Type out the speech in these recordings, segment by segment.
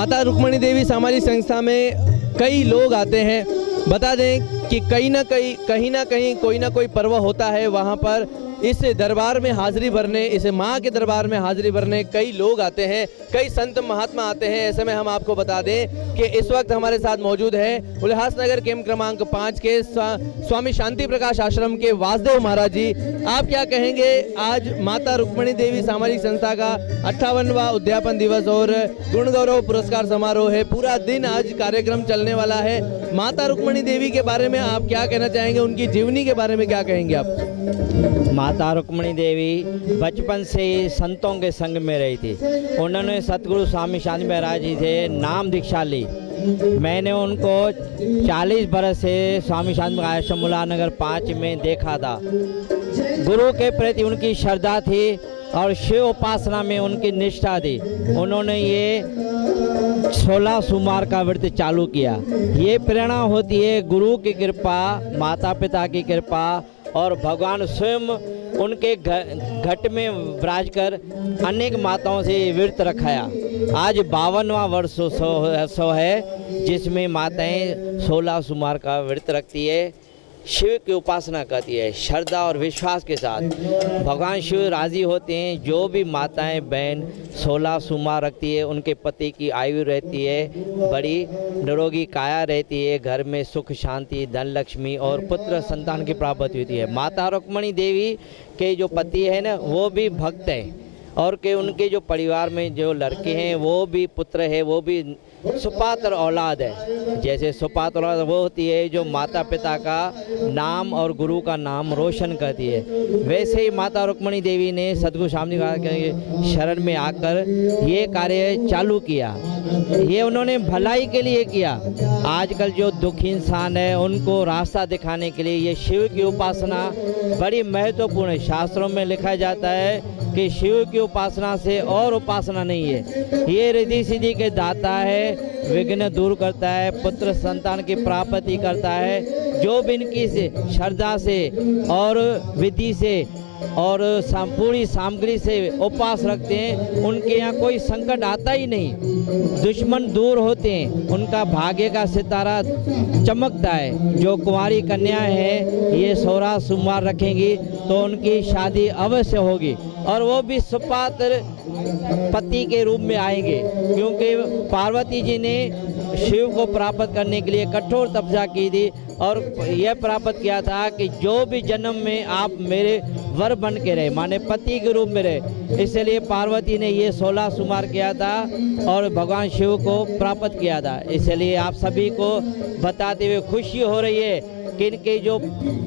माता रुक्मणी देवी सामाजिक संस्था में कई लोग आते हैं। बता दें कि कहीं ना कहीं कोई ना कोई पर्व होता है, वहाँ पर इस दरबार में हाजिरी भरने, इस माँ के दरबार में हाजिरी भरने कई लोग आते हैं, कई संत महात्मा आते हैं। ऐसे में हम आपको बता दें कि इस वक्त हमारे साथ मौजूद है उल्लासनगर कैंप क्रमांक 5 के स्वामी शांति प्रकाश आश्रम के वासुदेव महाराज जी। आप क्या कहेंगे, आज माता रुक्मणी देवी सामाजिक संस्था का 58वां उद्यापन दिवस और गुण गौरव पुरस्कार समारोह है, पूरा दिन आज कार्यक्रम चलने वाला है। माता रुक्मणी देवी के बारे में आप क्या कहना चाहेंगे, उनकी जीवनी के बारे में क्या कहेंगे आप? माता रुक्मणी देवी बचपन से ही संतों के संग में रही थी। उन्होंने सतगुरु स्वामी शांति महाराज जी से नाम दीक्षा ली। मैंने उनको 40 बरस से स्वामी शांति आश्रम उल्लासनगर 5 में देखा था। गुरु के प्रति उनकी श्रद्धा थी और शिव उपासना में उनकी निष्ठा थी। उन्होंने ये 16 सोमवार का व्रत चालू किया। ये प्रेरणा होती है गुरु की कृपा, माता पिता की कृपा और भगवान स्वयं उनके घट में विराज कर अनेक माताओं से व्रत रखाया। आज 52वां वर्षोत्सव है जिसमें माताएं 16 सोमवार का व्रत रखती है, शिव की उपासना करती है श्रद्धा और विश्वास के साथ। भगवान शिव राजी होते हैं। जो भी माताएं बहन 16 सोमवार रखती है, उनके पति की आयु रहती है, बड़ी निरोगी काया रहती है, घर में सुख शांति धन लक्ष्मी और पुत्र संतान की प्राप्ति होती है। माता रुक्मणी देवी के जो पति है ना, वो भी भक्त हैं और के उनके जो परिवार में जो लड़के हैं वो भी पुत्र है, वो भी सुपात्र औलाद है। जैसे सुपात्र औलाद वो होती है जो माता पिता का नाम और गुरु का नाम रोशन करती है, वैसे ही माता रुक्मणी देवी ने सतगुरु स्वामी के शरण में आकर ये कार्य चालू किया। ये उन्होंने भलाई के लिए किया। आजकल जो दुखी इंसान है उनको रास्ता दिखाने के लिए ये शिव की उपासना बड़ी महत्वपूर्ण है। शास्त्रों में लिखा जाता है कि शिव की उपासना से और उपासना नहीं है। ये रिद्धि सिद्धि के दाता है, विघ्न दूर करता है, पुत्र संतान की प्राप्ति करता है। जो भी इनकी से श्रद्धा से और विधि से और पूरी सामग्री से उपवास रखते हैं, उनके यहाँ कोई संकट आता ही नहीं। दुश्मन दूर होते हैं, उनका भाग्य का सितारा चमकता है। जो कुंवारी कन्या है ये 16 सोमवार रखेंगी तो उनकी शादी अवश्य होगी और वो भी सुपात्र पति के रूप में आएंगे, क्योंकि पार्वती जी ने शिव को प्राप्त करने के लिए कठोर तपस्या की थी और यह प्राप्त किया था कि जो भी जन्म में आप मेरे वर बन के रहे, माने पति के रूप में रहे। इसलिए पार्वती ने ये 16 सोमवार किया था और भगवान शिव को प्राप्त किया था। इसलिए आप सभी को बताते हुए खुशी हो रही है कि इनके जो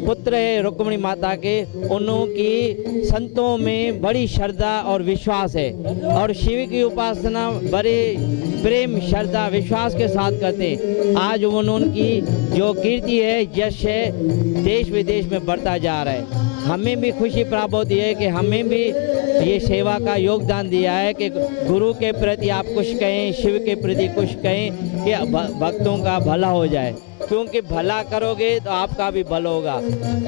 पुत्र है रुक्मणी माता के, उनकी संतों में बड़ी श्रद्धा और विश्वास है और शिव की उपासना बड़े प्रेम श्रद्धा विश्वास के साथ करते हैं। आज उनकी जो कीर्ति है, यश है, देश विदेश में बढ़ता जा रहा है। हमें भी खुशी प्राप्त होती है कि हमें भी ये सेवा का योगदान दिया है कि गुरु के प्रति आप कुछ कहें, शिव के प्रति कुछ कहें कि भक्तों का भला हो जाए, क्योंकि भला करोगे तो आपका भी भला होगा।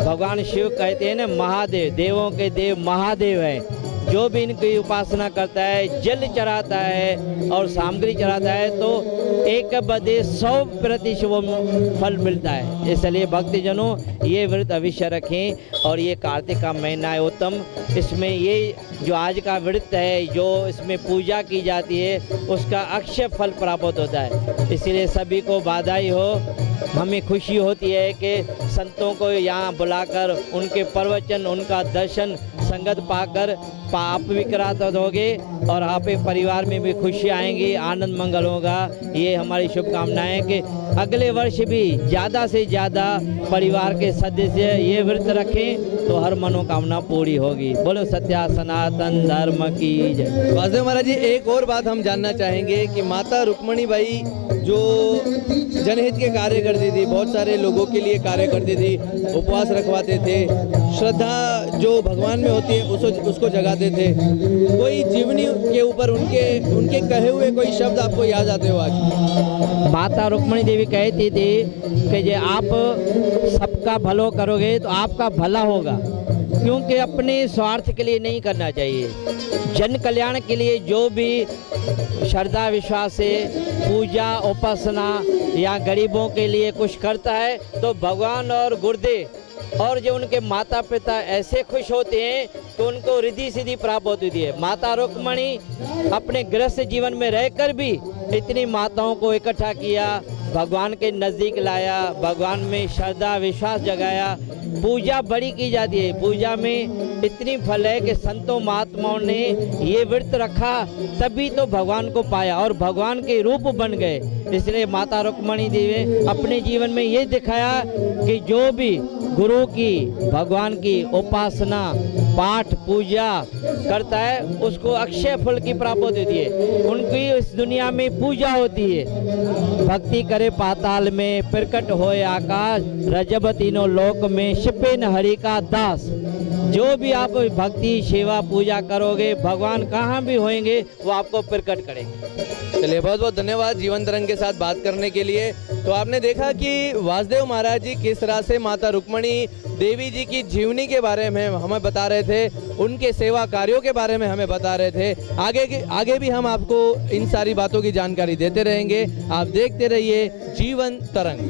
भगवान शिव कहते हैं ना, महादेव, देवों के देव महादेव हैं। जो भी इनकी उपासना करता है, जल चढ़ाता है और सामग्री चढ़ाता है तो 1/100% फल मिलता है। इसलिए भक्तजनों ये व्रत अवश्य रखें। और ये कार्तिक का महीना है उत्तम, इसमें ये जो आज का व्रत है, जो इसमें पूजा की जाती है, उसका अक्षय फल प्राप्त होता है। इसलिए सभी को बधाई हो। हमें खुशी होती है कि संतों को यहाँ बुलाकर उनके प्रवचन, उनका दर्शन संगत पाकर पाप विक्रांत होगे और आपके परिवार में भी खुशी आएंगी, आनंद मंगल होगा। ये हमारी शुभकामनाएं कि अगले वर्ष भी ज़्यादा से ज़्यादा परिवार के सदस्य ये व्रत रखें तो हर मनोकामना पूरी होगी। बोलो सत्या सनातन धर्म की जय। वासुदेव महाराज जी, एक और बात हम जानना चाहेंगे कि माता रुक्मणी बाई जो जनहित के कार्य करती थी, बहुत सारे लोगों के लिए कार्य करती थी, उपवास रखवाते थे, श्रद्धा जो भगवान में होती है उसको जगाते थे। कोई जीवनी के ऊपर उनके कहे हुए कोई शब्द आपको याद आते हो आज? माता रुक्मणी देवी कहती थी कि जे आप सबका भलो करोगे तो आपका भला होगा। क्योंकि अपने स्वार्थ के लिए नहीं करना चाहिए, जन कल्याण के लिए जो भी श्रद्धा विश्वास से पूजा उपासना या गरीबों के लिए कुछ करता है तो भगवान और गुरुदेव और जो उनके माता पिता ऐसे खुश होते हैं तो उनको रिद्धि सिद्धि प्राप्त होती है। माता रुक्मणी अपने गृहस्थ जीवन में रहकर भी इतनी माताओं को इकट्ठा किया, भगवान के नज़दीक लाया, भगवान में श्रद्धा विश्वास जगाया। पूजा बड़ी की जाती है, पूजा में इतनी फल है कि संतों महात्माओं ने ये व्रत रखा तभी तो भगवान को पाया और भगवान के रूप बन गए। इसलिए माता रुक्मणी देवी ने अपने जीवन में ये दिखाया कि जो भी गुरु की भगवान की उपासना पाठ पूजा करता है उसको अक्षय फल की प्राप्त होती है। उनकी इस दुनिया में पूजा होती है। भक्ति करे पाताल में प्रकट होए आकाश, रजब तीनों लोक में छिपे न हरि का दास। जो भी आप भक्ति सेवा पूजा करोगे भगवान कहाँ भी होंगे वो आपको प्रकट करेंगे। चलिए बहुत बहुत धन्यवाद जीवन तरंग के साथ बात करने के लिए। तो आपने देखा कि वासुदेव महाराज जी किस तरह से माता रुक्मणी देवी जी की जीवनी के बारे में हमें बता रहे थे, उनके सेवा कार्यों के बारे में हमें बता रहे थे। आगे भी हम आपको इन सारी बातों की जानकारी देते रहेंगे। आप देखते रहिए जीवन तरंग।